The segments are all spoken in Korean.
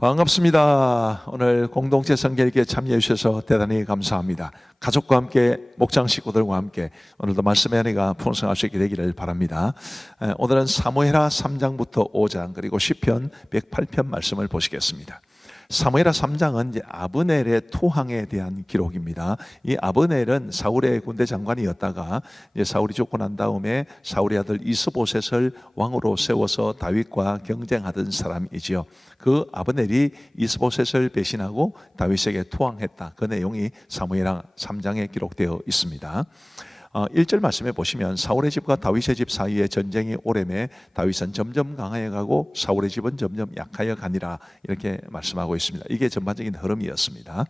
반갑습니다. 오늘 공동체 성결기에 참여해 주셔서 대단히 감사합니다. 가족과 함께 목장 식구들과 함께 오늘도 말씀의 은혜가 풍성할 수 있게 되기를 바랍니다. 오늘은 사무엘하 3장부터 5장 그리고 시편 108편 말씀을 보시겠습니다. 사무엘하 3장은 이제 아브넬의 투항에 대한 기록입니다. 이 아브넬은 사울의 군대 장관이었다가 이제 사울이 죽고 난 다음에 사울의 아들 이스보셋을 왕으로 세워서 다윗과 경쟁하던 사람이지요. 그 아브넬이 이스보셋을 배신하고 다윗에게 투항했다. 그 내용이 사무엘하 3장에 기록되어 있습니다. 1절 말씀에 보시면 사울의 집과 다윗의 집 사이에 전쟁이 오래매 다윗은 점점 강하여 가고 사울의 집은 점점 약하여 가니라 이렇게 말씀하고 있습니다. 이게 전반적인 흐름이었습니다.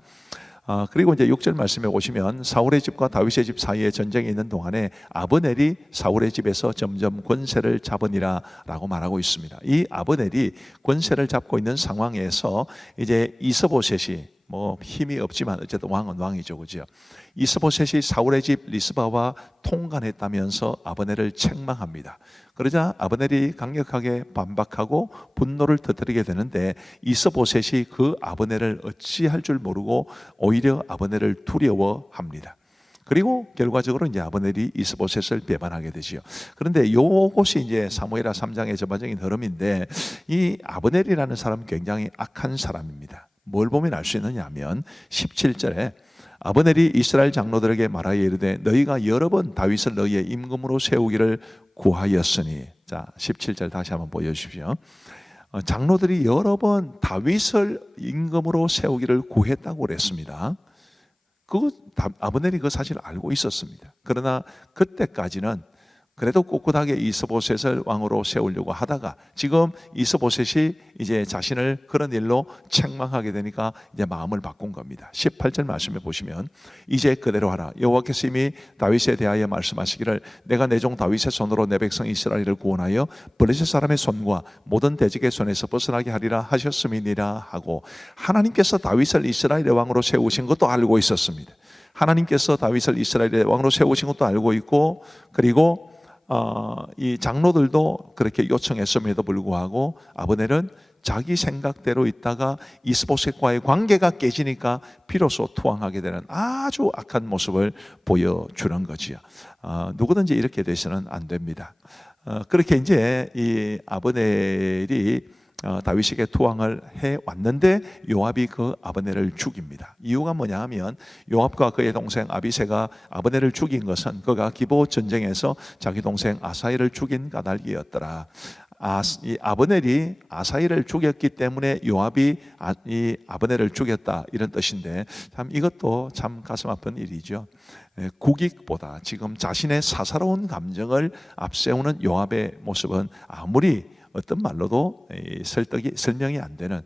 그리고 이제 6절 말씀에 보시면 사울의 집과 다윗의 집 사이에 전쟁이 있는 동안에 아브넬이 사울의 집에서 점점 권세를 잡으니라 라고 말하고 있습니다. 이 아브넬이 권세를 잡고 있는 상황에서 이제 이스보셋이 힘이 없지만 어쨌든 왕은 왕이죠, 그죠? 이스보셋이 사울의 집 리스바와 통간했다면서 아브넬을 책망합니다. 그러자 아브넬이 강력하게 반박하고 분노를 터뜨리게 되는데 이스보셋이 그 아브넬을 어찌할 줄 모르고 오히려 아브넬을 두려워합니다. 그리고 결과적으로 이제 아브넬이 이스보셋을 배반하게 되지요. 그런데 이것이 이제 사무엘하 3장의 전반적인 흐름인데 이 아브넬이라는 사람은 굉장히 악한 사람입니다. 뭘 보면 알 수 있느냐 하면 17절에 아브넬이 이스라엘 장로들에게 말하여 이르되 너희가 여러 번 다윗을 너희의 임금으로 세우기를 구하였으니, 자 17절 다시 한번 보여주십시오. 장로들이 여러 번 다윗을 임금으로 세우기를 구했다고 그랬습니다. 아브넬이 그 사실을 알고 있었습니다. 그러나 그때까지는 그래도 꿋꿋하게 이스보셋을 왕으로 세우려고 하다가 지금 이스보셋이 이제 자신을 그런 일로 책망하게 되니까 이제 마음을 바꾼 겁니다. 18절 말씀에 보시면 이제 그대로 하라. 여호와께서 이미 다윗에 대하여 말씀하시기를 내가 내 종 다윗의 손으로 내 백성 이스라엘을 구원하여 블레셋 사람의 손과 모든 대적의 손에서 벗어나게 하리라 하셨음이니라 하고, 하나님께서 다윗을 이스라엘의 왕으로 세우신 것도 알고 있었습니다. 하나님께서 다윗을 이스라엘의 왕으로 세우신 것도 알고 있고, 그리고 이 장로들도 그렇게 요청했음에도 불구하고 아브넬은 자기 생각대로 있다가 이스보셋과의 관계가 깨지니까 비로소 투항하게 되는 아주 악한 모습을 보여주는 거지요. 누구든지 이렇게 돼서는 안 됩니다. 그렇게 이제 이 아브넬이 다윗에게 투항을 해왔는데 요압이 그 아브넬을 죽입니다. 이유가 뭐냐 하면 요압과 그의 동생 아비새가 아브넬을 죽인 것은 그가 기브온 전쟁에서 자기 동생 아사엘을 죽인 까닭이었더라. 이 아브넬이 아사엘을 죽였기 때문에 요압이 이 아브넬을 죽였다, 이런 뜻인데 참 이것도 참 가슴 아픈 일이죠. 국익보다 지금 자신의 사사로운 감정을 앞세우는 요압의 모습은 아무리 어떤 말로도 설명이 안 되는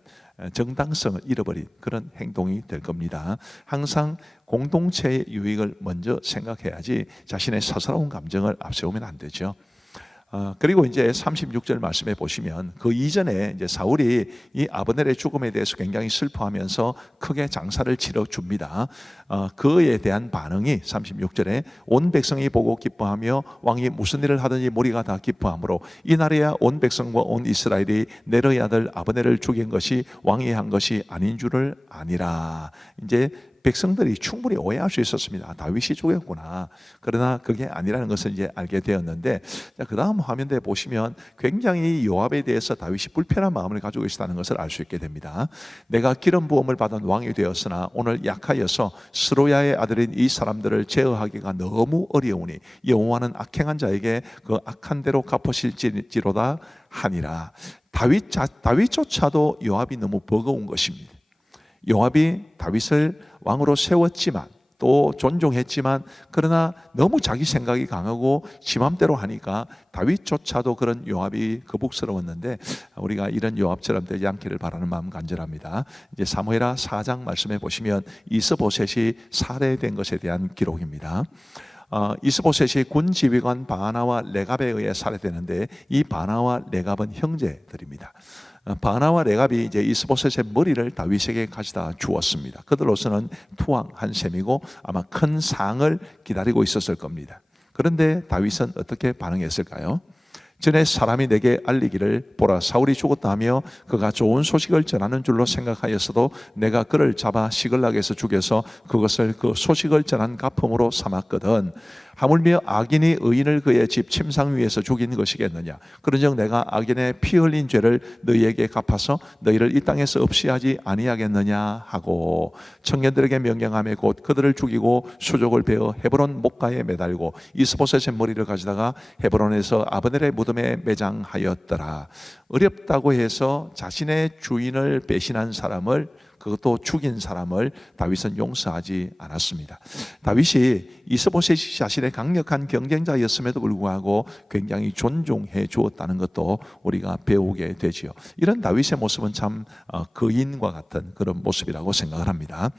정당성을 잃어버린 그런 행동이 될 겁니다. 항상 공동체의 유익을 먼저 생각해야지 자신의 사사로운 감정을 앞세우면 안 되죠. 그리고 이제 36절 말씀에 보시면 그 이전에 이제 사울이 이 아브넬의 죽음에 대해서 굉장히 슬퍼하면서 크게 장사를 치러 줍니다. 그에 대한 반응이 36절에 온 백성이 보고 기뻐하며 왕이 무슨 일을 하든지 무리가 다 기뻐하므로 이날에야 온 백성과 온 이스라엘이 내르의 아들 아브넬을 죽인 것이 왕이 한 것이 아닌 줄을 아니라. 이제 백성들이 충분히 오해할 수 있었습니다. 다윗이 죽였구나. 그러나 그게 아니라는 것을 이제 알게 되었는데, 그 다음 화면에 보시면 굉장히 요압에 대해서 다윗이 불편한 마음을 가지고 있다는 것을 알 수 있게 됩니다. 내가 기름 부음을 받은 왕이 되었으나 오늘 약하여서 스루야의 아들인 이 사람들을 제어하기가 너무 어려우니 여호와는 악행한 자에게 그 악한 대로 갚으실지로다 하니라. 다윗조차도 요압이 너무 버거운 것입니다. 요압이 다윗을 왕으로 세웠지만 또 존중했지만 그러나 너무 자기 생각이 강하고 지 맘대로 하니까 다윗조차도 그런 요압이 거북스러웠는데 우리가 이런 요압처럼 되지 않기를 바라는 마음 간절합니다. 이제 사무엘하 4장 말씀해 보시면 이스보셋이 살해된 것에 대한 기록입니다. 이스보셋이 군 지휘관 바나와 레갑에 의해 살해되는데 이 바나와 레갑은 형제들입니다. 바나와 레갑이 이제 이스보셋의 머리를 다윗에게 가져다 주었습니다. 그들로서는 투항한 셈이고 아마 큰 상을 기다리고 있었을 겁니다. 그런데 다윗은 어떻게 반응했을까요? 전에 사람이 내게 알리기를 보라 사울이 죽었다 하며 그가 좋은 소식을 전하는 줄로 생각하였어도 내가 그를 잡아 시글락에서 죽여서 그것을 그 소식을 전한 가품으로 삼았거든. 하물며 악인이 의인을 그의 집 침상 위에서 죽인 것이겠느냐. 그런즉 내가 악인의 피 흘린 죄를 너희에게 갚아서 너희를 이 땅에서 없이 하지 아니하겠느냐 하고 청년들에게 명령하며 곧 그들을 죽이고 수족을 베어 헤브론 목가에 매달고 이스보셋의 머리를 가져다가 헤브론에서 아브넬의 무덤에 매장하였더라. 어렵다고 해서 자신의 주인을 배신한 사람을, 그것도 죽인 사람을 다윗은 용서하지 않았습니다. 다윗이 이스보셋이 자신의 강력한 경쟁자였음에도 불구하고 굉장히 존중해 주었다는 것도 우리가 배우게 되지요. 이런 다윗의 모습은 참 거인과 같은 그런 모습이라고 생각을 합니다.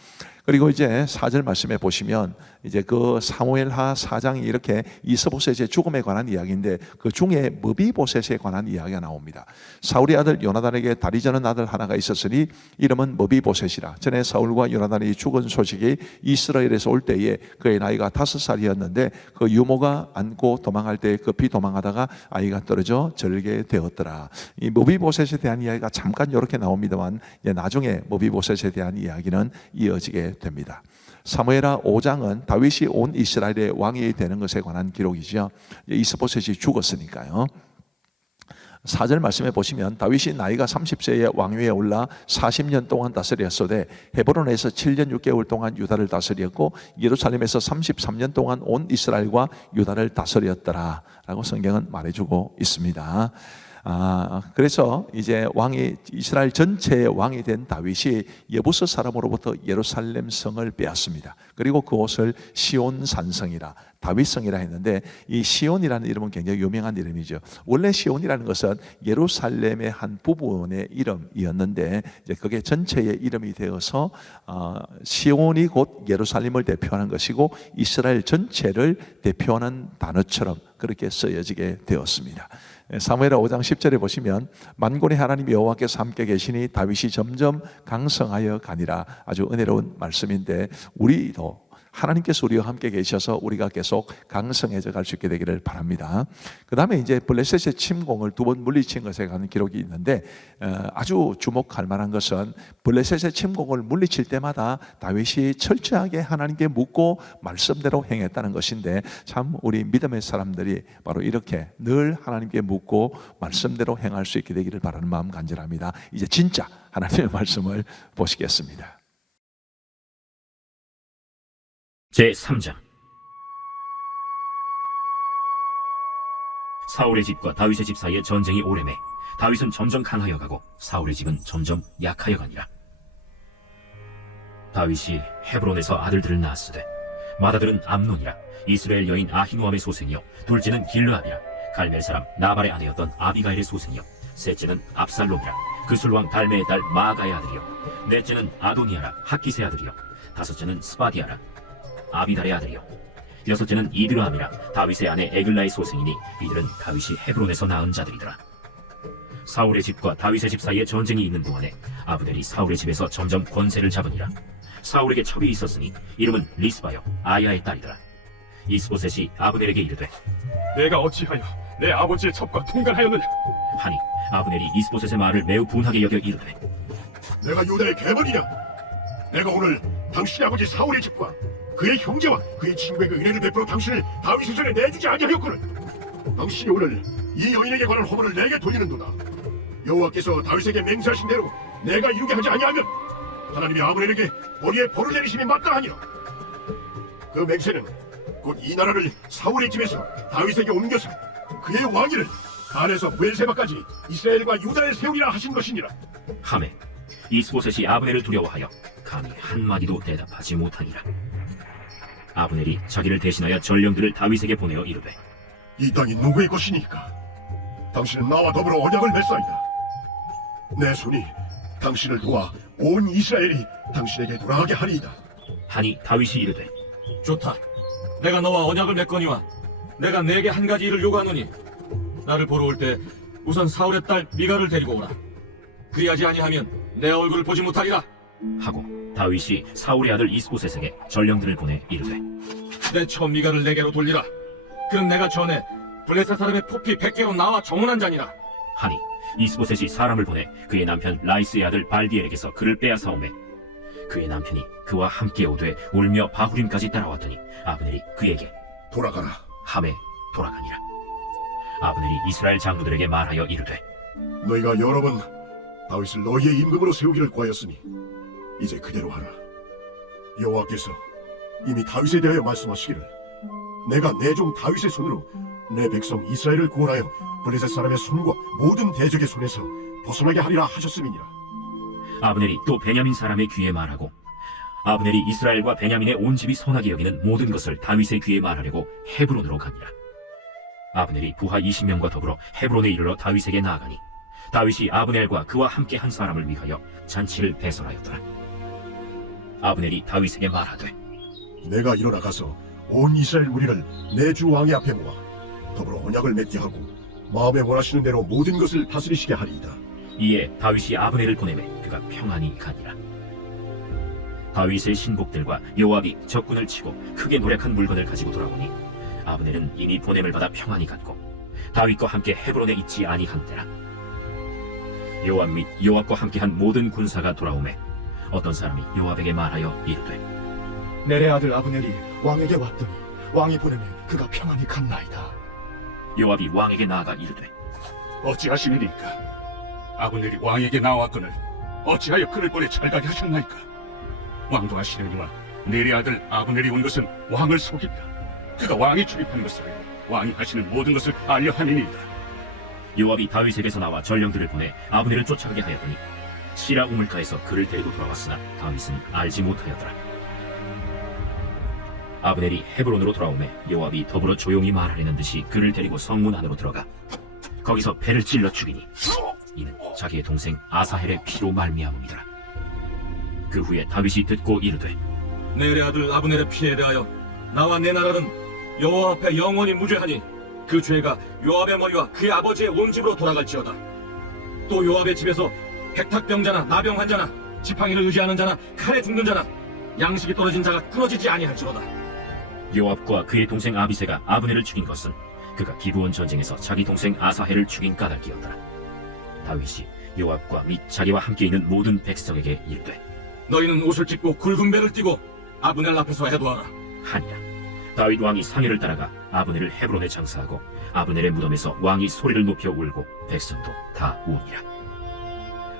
그리고 이제 4절 말씀에 보시면 이제 그 사무엘하 4장이 이렇게 이스보셋의 죽음에 관한 이야기인데 그 중에 머비보셋에 관한 이야기가 나옵니다. 사울의 아들 요나단에게 다리 저는 아들 하나가 있었으니 이름은 머비보셋이라. 전에 사울과 요나단이 죽은 소식이 이스라엘에서 올 때에 그의 나이가 5살이었는데 그 유모가 안고 도망할 때 급히 도망하다가 아이가 떨어져 절게 되었더라. 이 머비보셋에 대한 이야기가 잠깐 이렇게 나옵니다만 나중에 머비보셋에 대한 이야기는 이어지게 됩니다. 사무엘하 5장은 다윗이 온 이스라엘의 왕이 되는 것에 관한 기록이죠. 이스보셋이 죽었으니까요. 4절 말씀해 보시면 다윗이 나이가 30세에 왕위에 올라 40년 동안 다스렸으되 헤브론에서 7년 6개월 동안 유다를 다스렸고 예루살렘에서 33년 동안 온 이스라엘과 유다를 다스렸더라 라고 성경은 말해주고 있습니다. 그래서 이제 왕이 이스라엘 전체의 왕이 된 다윗이 여부스 사람으로부터 예루살렘 성을 빼앗습니다. 그리고 그곳을 시온 산성이라 다윗성이라 했는데 이 시온이라는 이름은 굉장히 유명한 이름이죠. 원래 시온이라는 것은 예루살렘의 한 부분의 이름이었는데 이제 그게 전체의 이름이 되어서 시온이 곧 예루살렘을 대표하는 것이고 이스라엘 전체를 대표하는 단어처럼 그렇게 쓰여지게 되었습니다. 사무엘하 5장 10절에 보시면 만군의 하나님 여호와께서 함께 계시니 다윗이 점점 강성하여 가니라. 아주 은혜로운 말씀인데 우리도 하나님께서 우리와 함께 계셔서 우리가 계속 강성해져 갈 수 있게 되기를 바랍니다. 그 다음에 이제 블레셋의 침공을 2번 물리친 것에 관한 기록이 있는데 아주 주목할 만한 것은 블레셋의 침공을 물리칠 때마다 다윗이 철저하게 하나님께 묻고 말씀대로 행했다는 것인데 참 우리 믿음의 사람들이 바로 이렇게 늘 하나님께 묻고 말씀대로 행할 수 있게 되기를 바라는 마음 간절합니다. 이제 진짜 하나님의 말씀을 보시겠습니다. 제3장 사울의 집과 다윗의 집 사이에 전쟁이 오래매 다윗은 점점 강하여 가고 사울의 집은 점점 약하여 가니라. 다윗이 헤브론에서 아들들을 낳았으되 맏아들은 암논이라 이스라엘 여인 아히노암의 소생이요 둘째는 길르압이라 갈멜 사람 나발의 아내였던 아비가일의 소생이요 셋째는 압살롬이라 그술왕 달메의 딸 마아가의 아들이요 넷째는 아도니아라 핫기스의 아들이요 다섯째는 스바디아라 아비달의 아들이요 여섯째는 이드라함이라 다윗의 아내 에글라의 소생이니 이들은 다윗이 헤브론에서 낳은 자들이더라. 사울의 집과 다윗의 집 사이에 전쟁이 있는 동안에 아브넬이 사울의 집에서 점점 권세를 잡으니라. 사울에게 첩이 있었으니 이름은 리스바요 아야의 딸이더라. 이스보셋이 아브넬에게 이르되 내가 어찌하여 내 아버지의 첩과 통관하였느냐 하니 아브넬이 이스보셋의 말을 매우 분하게 여겨 이르되 내가 유다의 계벌이냐? 내가 오늘 당신의 아버지 사울의 집과 그의 형제와 그의 친구에게 은혜를 베풀어 당신을 다윗의 손에 내주지 아니하였거늘. 당신이 오늘 이 여인에게 관한 허물을 내게 돌리는도다. 여호와께서 다윗에게 맹세하신 대로 내가 이루게 하지 아니하면 하나님이 아브넬에게 머리에 벌을 내리심이 마땅하니라. 그 맹세는 곧 이 나라를 사울의 집에서 다윗에게 옮겨서 그의 왕위를 단에서 브엘세바까지 이스라엘과 유다에 세우리라 하신 것이니라. 하매 이스보셋이 아브넬을 두려워하여 감히 한마디도 대답하지 못하니라. 아브넬이 자기를 대신하여 전령들을 다윗에게 보내어 이르되 이 땅이 누구의 것이니까? 당신은 나와 더불어 언약을 맺사이다. 내 손이 당신을 도와 온 이스라엘이 당신에게 돌아가게 하리이다. 하니 다윗이 이르되 좋다. 내가 너와 언약을 맺거니와 내가 내게 한 가지 일을 요구하노니 나를 보러 올 때 우선 사울의 딸 미가를 데리고 오라. 그리하지 아니하면 내 얼굴을 보지 못하리라 하고 다윗이 사울의 아들 이스보셋에게 전령들을 보내 이르되 내 첩 미가를 내게로 돌리라. 그는 내가 전에 블레셋 사람의 포피 100개로 나와 정원한 자니라. 하니 이스보셋이 사람을 보내 그의 남편 라이스의 아들 발디엘에게서 그를 빼앗아오매 그의 남편이 그와 함께 오되 울며 바후림까지 따라왔더니 아브넬이 그에게 돌아가라. 함에 돌아가니라. 아브넬이 이스라엘 장로들에게 말하여 이르되 너희가 여러 번 다윗을 너희의 임금으로 세우기를 구하였으니 이제 그대로 하라. 여호와께서 이미 다윗에 대하여 말씀하시기를 내가 내 종 다윗의 손으로 내 백성 이스라엘을 구원하여 블레셋 사람의 손과 모든 대적의 손에서 벗어나게 하리라 하셨음이니라. 아브넬이 또 베냐민 사람의 귀에 말하고 아브넬이 이스라엘과 베냐민의 온 집이 선하게 여기는 모든 것을 다윗의 귀에 말하려고 헤브론으로 가니라. 아브넬이 부하 20명과 더불어 헤브론에 이르러 다윗에게 나아가니 다윗이 아브넬과 그와 함께 한 사람을 위하여 잔치를 배설하였더라. 아브넬이 다윗에게 말하되 내가 일어나 가서 온 이스라엘 무리를 내 주 왕의 앞에 모아 더불어 언약을 맺게 하고 마음에 원하시는 대로 모든 것을 다스리시게 하리이다. 이에 다윗이 아브넬을 보내매 그가 평안히 가니라. 다윗의 신복들과 요압이 적군을 치고 크게 노력한 물건을 가지고 돌아오니 아브넬은 이미 보냄을 받아 평안히 갔고 다윗과 함께 헤브론에 있지 아니한 때라. 요압 및 요압과 함께한 모든 군사가 돌아오매 어떤 사람이 요압에게 말하여 이르되 내레 아들 아브넬이 왕에게 왔더니 왕이 보내매 그가 평안히 갔나이다. 요압이 왕에게 나아가 이르되 어찌하시니까? 아브넬이 왕에게 나왔거늘 어찌하여 그를 보내 잘가게 하셨나이까? 왕도 하시려니와 내리 아들 아브넬이 온 것은 왕을 속인다. 그가 왕이 출입한 것을 왕이 하시는 모든 것을 알려 함이니이다. 요압이 다윗에게서 나와 전령들을 보내 아브넬을 쫓아가게 하였더니 시라 우물가에서 그를 데리고 돌아왔으나 다윗은 알지 못하였더라. 아브넬이 헤브론으로 돌아오매 요압이 더불어 조용히 말하려는 듯이 그를 데리고 성문 안으로 들어가 거기서 배를 찔러 죽이니 이는 자기의 동생 아사헬의 피로 말미암음이더라. 그 후에 다윗이 듣고 이르되 내의 아들 아브넬의 피에 대하여 나와 내 나라는 여호와 앞에 영원히 무죄하니 그 죄가 요압의 머리와 그의 아버지의 온 집으로 돌아갈지어다. 또 요압의 집에서 백탁병자나 나병 환자나 지팡이를 의지하는 자나 칼에 죽는 자나 양식이 떨어진 자가 끊어지지 아니할지로다. 요압과 그의 동생 아비새가 아브넬을 죽인 것은 그가 기브온 전쟁에서 자기 동생 아사헬을 죽인 까닭이었더라. 다윗이 요압과 및 자기와 함께 있는 모든 백성에게 이르되 너희는 옷을 찢고 굵은 배를 띠고 아브넬 앞에서 해도하라. 하니라. 다윗 왕이 상의를 따라가 아브넬을 헤브론에 장사하고 아브넬의 무덤에서 왕이 소리를 높여 울고 백성도 다 우니라.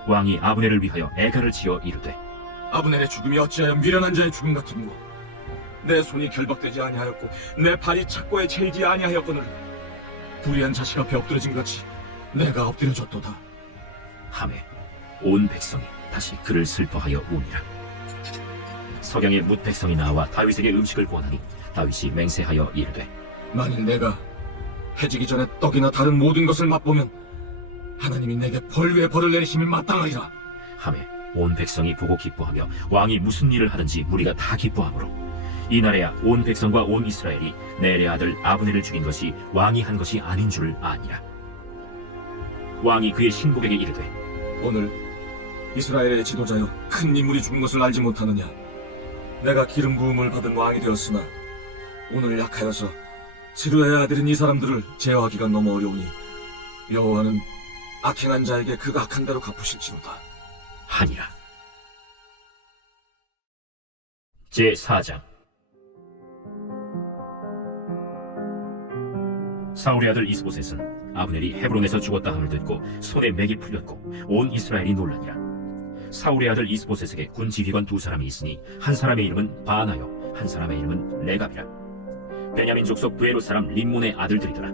왕이 아브넬을 위하여 애가를 지어 이르되 아브넬의 죽음이 어찌하여 미련한 자의 죽음 같은고. 내 손이 결박되지 아니하였고 내 발이 착고에 채이지 아니하였거늘 불의한 자식 앞에 엎드려진 같이 내가 엎드려졌도다. 하매 온 백성이 다시 그를 슬퍼하여 우니라. 석양의 뭇 백성이 나와 다윗에게 음식을 구하니 다윗이 맹세하여 이르되 만일 내가 해지기 전에 떡이나 다른 모든 것을 맛보면 하나님이 내게 벌 위에 벌을 내리심이 마땅하리라. 하매 온 백성이 보고 기뻐하며 왕이 무슨 일을 하든지 무리가 다 기뻐하므로 이날에야 온 백성과 온 이스라엘이 내레 아들 아브넬을 죽인 것이 왕이 한 것이 아닌 줄 아니라. 왕이 그의 신복에게 이르되 오늘 이스라엘의 지도자여 큰 인물이 죽은 것을 알지 못하느냐. 내가 기름 부음을 받은 왕이 되었으나 오늘 약하여서 지루해야 아들인 이 사람들을 제어하기가 너무 어려우니 여호와는 악행한 자에게 그 악한 대로 갚으실지로다. 하니라. 제4장. 사울의 아들 이스보셋은 아브넬이 헤브론에서 죽었다 함을 듣고 손에 맥이 풀렸고 온 이스라엘이 놀라니라. 사울의 아들 이스보셋에게 군 지휘관 두 사람이 있으니 한 사람의 이름은 바나요 한 사람의 이름은 레갑이라. 베냐민 족속 브에롯 사람 림몬의 아들들이더라.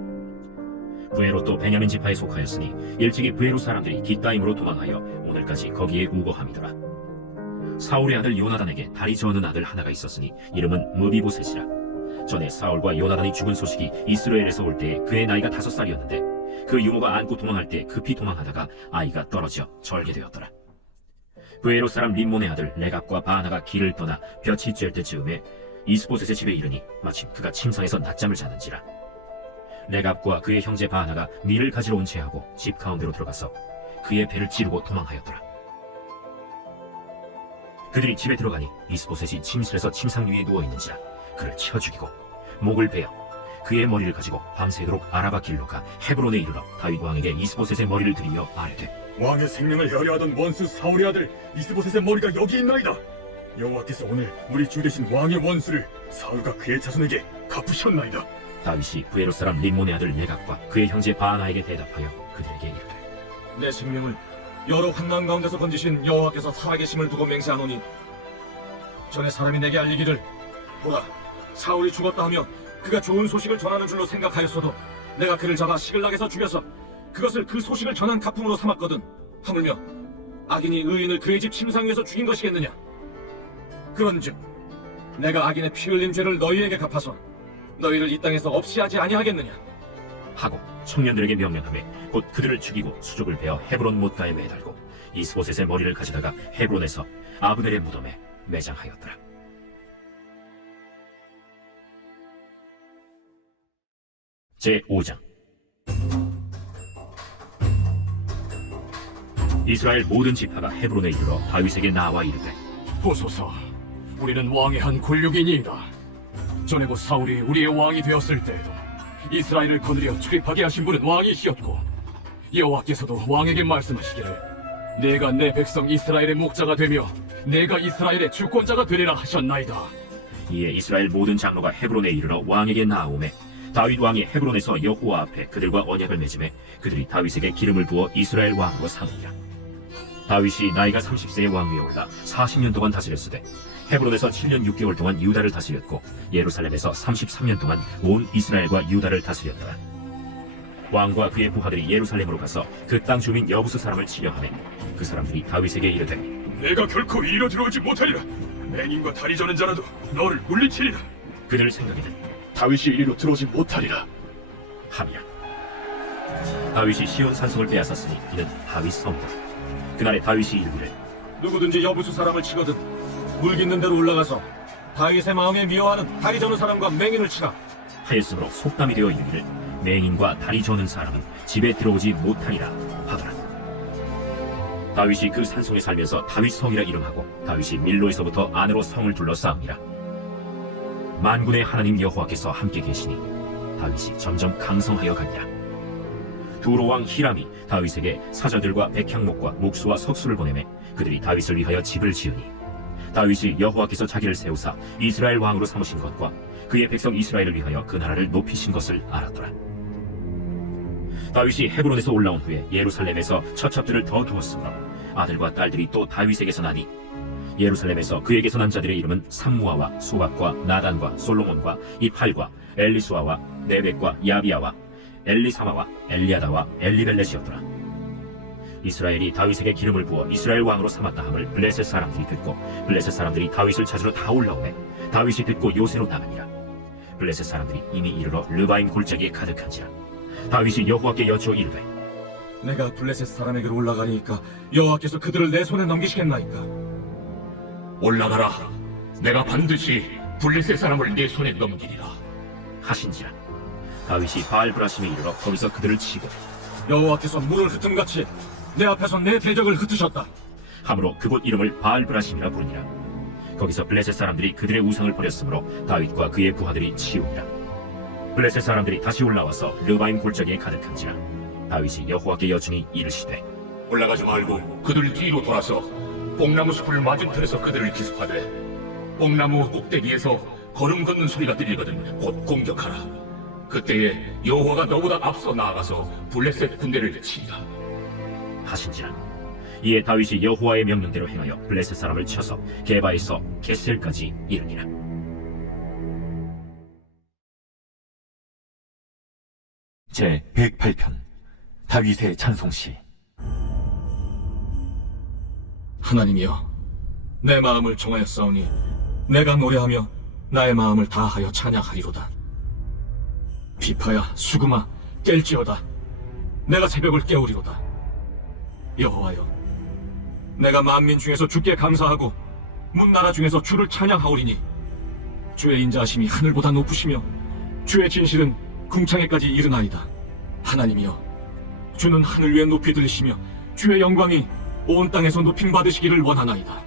브에롯도 베냐민 지파에 속하였으니 일찍이 브에롯 사람들이 깃다임으로 도망하여 오늘까지 거기에 우거함이더라. 사울의 아들 요나단에게 다리 저는 아들 하나가 있었으니 이름은 무비보셋이라. 전에 사울과 요나단이 죽은 소식이 이스라엘에서 올 때에 그의 나이가 5살이었는데 그 유모가 안고 도망할 때 급히 도망하다가 아이가 떨어져 절게 되었더라. 브에롯 사람 림몬의 아들 레갑과 바나가 길을 떠나 볕이 쬐을 때 즈음에 이스보셋의 집에 이르니 마침 그가 침상에서 낮잠을 자는지라. 레갑과 그의 형제 바나가 밀을 가지러 온 채하고 집 가운데로 들어가서 그의 배를 찌르고 도망하였더라. 그들이 집에 들어가니 이스보셋이 침실에서 침상 위에 누워있는지라 그를 쳐 죽이고 목을 베어 그의 머리를 가지고 밤새도록 아라바 길로 가 헤브론에 이르러 다윗 왕에게 이스보셋의 머리를 들이며 아뢰되 왕의 생명을 헤아려하던 원수 사울의 아들 이스보셋의 머리가 여기 있나이다. 여호와께서 오늘 우리 주 되신 왕의 원수를 사울과 그의 자손에게 갚으셨나이다. 다윗이 부에롯 사람 림몬의 아들 메각과 그의 형제 바나에게 대답하여 그들에게 이르되 내 생명을 여러 환난 가운데서 건지신 여호와께서 살아계심을 두고 맹세하노니 전에 사람이 내게 알리기를 보라 사울이 죽었다 하며 그가 좋은 소식을 전하는 줄로 생각하였어도 내가 그를 잡아 시글락에서 죽여서 그것을 그 소식을 전한 가품으로 삼았거든. 하물며 악인이 의인을 그의 집 침상 위에서 죽인 것이겠느냐. 그런즉 내가 악인의 피 흘린 죄를 너희에게 갚아서 너희를 이 땅에서 없이 하지 아니하겠느냐. 하고 청년들에게 명령하며 곧 그들을 죽이고 수족을 베어 헤브론 못가에 매달고 이스보셋의 머리를 가져다가 헤브론에서 아브넬의 무덤에 매장하였더라. 제5장 이스라엘 모든 지파가 헤브론에 이르러 다윗에게 나와 이르되 보소서, 우리는 왕의 한 권력이니이다. 전에 곧 사울이 우리의 왕이 되었을 때에도 이스라엘을 거느려 출입하게 하신 분은 왕이시었고 여호와께서도 왕에게 말씀하시기를 내가 내 백성 이스라엘의 목자가 되며 내가 이스라엘의 주권자가 되리라 하셨나이다. 이에 이스라엘 모든 장로가 헤브론에 이르러 왕에게 나아오매 다윗 왕이 헤브론에서 여호와 앞에 그들과 언약을 맺음에 그들이 다윗에게 기름을 부어 이스라엘 왕으로 삼으니라. 다윗이 나이가 30세의 왕 위에 올라 40년 동안 다스렸으되 헤브론에서 7년 6개월 동안 유다를 다스렸고 예루살렘에서 33년 동안 온 이스라엘과 유다를 다스렸더라. 왕과 그의 부하들이 예루살렘으로 가서 그 땅 주민 여부수 사람을 치려하매 그 사람들이 다윗에게 이르되 내가 결코 이리로 들어오지 못하리라. 맹인과 다리 저는 자라도 너를 물리치리라. 그들 생각에는 다윗이 이리로 들어오지 못하리라. 함이라. 다윗이 시온 산성을 빼앗았으니 이는 다윗 성이다. 그날에 다윗이 이르기를 누구든지 여부수 사람을 치거든 물 깃는 데로 올라가서 다윗의 마음에 미워하는 다리 저는 사람과 맹인을 치라. 하였으므로 속담이 되어 이르기를 맹인과 다리 저는 사람은 집에 들어오지 못하니라 하더라. 다윗이 그 산성에 살면서 다윗 성이라 이름하고 다윗이 밀로에서부터 안으로 성을 둘러싸움이라. 만군의 하나님 여호와께서 함께 계시니 다윗이 점점 강성하여 가니라. 두로 왕 히람이 다윗에게 사자들과 백향목과 목수와 석수를 보내매 그들이 다윗을 위하여 집을 지으니 다윗이 여호와께서 자기를 세우사 이스라엘 왕으로 삼으신 것과 그의 백성 이스라엘을 위하여 그 나라를 높이신 것을 알았더라. 다윗이 헤브론에서 올라온 후에 예루살렘에서 처첩들을 더 두었으므로 아들과 딸들이 또 다윗에게서 나니 예루살렘에서 그에게서 난 자들의 이름은 삼무아와 수박과 나단과 솔로몬과 이팔과 엘리수아와 네벡과 야비아와 엘리사마와 엘리아다와 엘리벨렛이었더라. 이스라엘이 다윗에게 기름을 부어 이스라엘 왕으로 삼았다 함을 블레셋 사람들이 듣고 블레셋 사람들이 다윗을 찾으러 다 올라오매 다윗이 듣고 요새로 나가니라. 블레셋 사람들이 이미 이르러 르바임 골짜기에 가득한지라. 다윗이 여호와께 여쭈어 이르되 내가 블레셋 사람에게로 올라가니까 여호와께서 그들을 내 손에 넘기시겠나이까. 올라가라. 내가 반드시 블레셋 사람을 내 손에 넘기리라. 하신지라. 다윗이 바알브라심에 이르러 거기서 그들을 치고 여호와께서 물을 흩음같이 내 앞에서 내 대적을 흩으셨다. 함으로 그곳 이름을 바알브라심이라 부르니라. 거기서 블레셋 사람들이 그들의 우상을 버렸으므로 다윗과 그의 부하들이 치우니라. 블레셋 사람들이 다시 올라와서 르바임 골짜기에 가득한지라. 다윗이 여호와께 여쭈니 이르시되 올라가지 말고 그들 뒤로 돌아서 뽕나무 숲을 맞은편에서 그들을 기습하되 뽕나무 꼭대기에서 걸음 걷는 소리가 들리거든 곧 공격하라. 그때에 여호와가 너보다 앞서 나아가서 블레셋 군대를 치리라. 하신지라. 이에 다윗이 여호와의 명령대로 행하여 블레셋 사람을 쳐서 게바에서 게셀까지 이르니라. 제 108편 다윗의 찬송시. 하나님이여 내 마음을 정하였사오니 내가 노래하며 나의 마음을 다하여 찬양하리로다. 비파야 수금아 깰지어다. 내가 새벽을 깨우리로다. 여호와여 내가 만민 중에서 주께 감사하고 문나라 중에서 주를 찬양하오리니 주의 인자하심이 하늘보다 높으시며 주의 진실은 궁창에까지 이르나이다. 하나님이여 주는 하늘 위에 높이 들리시며 주의 영광이 온 땅에서 높임 받으시기를 원하나이다.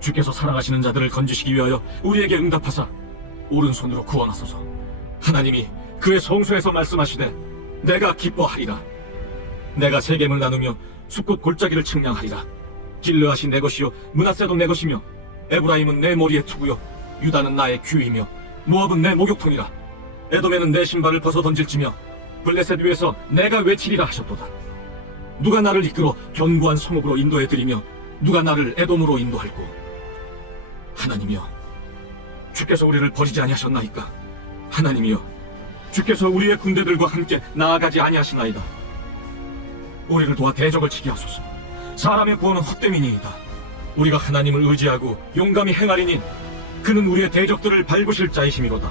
주께서 살아가시는 자들을 건지시기 위하여 우리에게 응답하사 오른손으로 구원하소서. 하나님이 그의 성소에서 말씀하시되 내가 기뻐하리라. 내가 세겜을 나누며 숲꽃 골짜기를 측량하리라. 길르앗이 내 것이요 므낫세도 내 것이며 에브라임은 내 머리에 투구요 유다는 나의 규이며 모압은 내 목욕통이라. 에돔에는 내 신발을 벗어 던질지며 블레셋 위에서 내가 외치리라 하셨도다. 누가 나를 이끌어 견고한 성읍으로 인도해 드리며 누가 나를 에돔으로 인도할꼬. 하나님이여, 주께서 우리를 버리지 아니하셨나이까. 하나님이여, 주께서 우리의 군대들과 함께 나아가지 아니하시나이다. 우리를 도와 대적을 치게 하소서. 사람의 구원은 헛됨이니이다. 우리가 하나님을 의지하고 용감히 행하리니 그는 우리의 대적들을 밟으실 자이심이로다.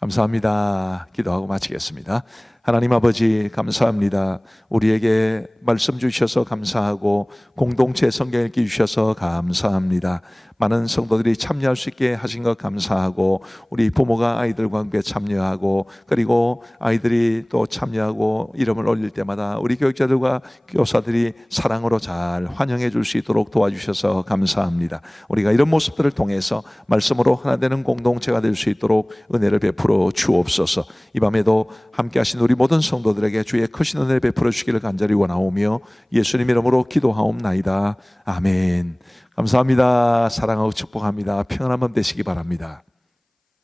감사합니다. 기도하고 마치겠습니다. 하나님 아버지 감사합니다. 우리에게 말씀 주셔서 감사하고 공동체 성경 읽기 주셔서 감사합니다. 많은 성도들이 참여할 수 있게 하신 것 감사하고 우리 부모가 아이들과 함께 참여하고 그리고 아이들이 또 참여하고 이름을 올릴 때마다 우리 교육자들과 교사들이 사랑으로 잘 환영해 줄 수 있도록 도와주셔서 감사합니다. 우리가 이런 모습들을 통해서 말씀으로 하나 되는 공동체가 될 수 있도록 은혜를 베풀어 주옵소서. 이 밤에도 함께 하신 우리 모든 성도들에게 주의 크신 은혜를 베풀어 주기를 간절히 원하오며 예수님 이름으로 기도하옵나이다. 아멘. 감사합니다. 사랑하고 축복합니다. 평안한 밤 되시기 바랍니다.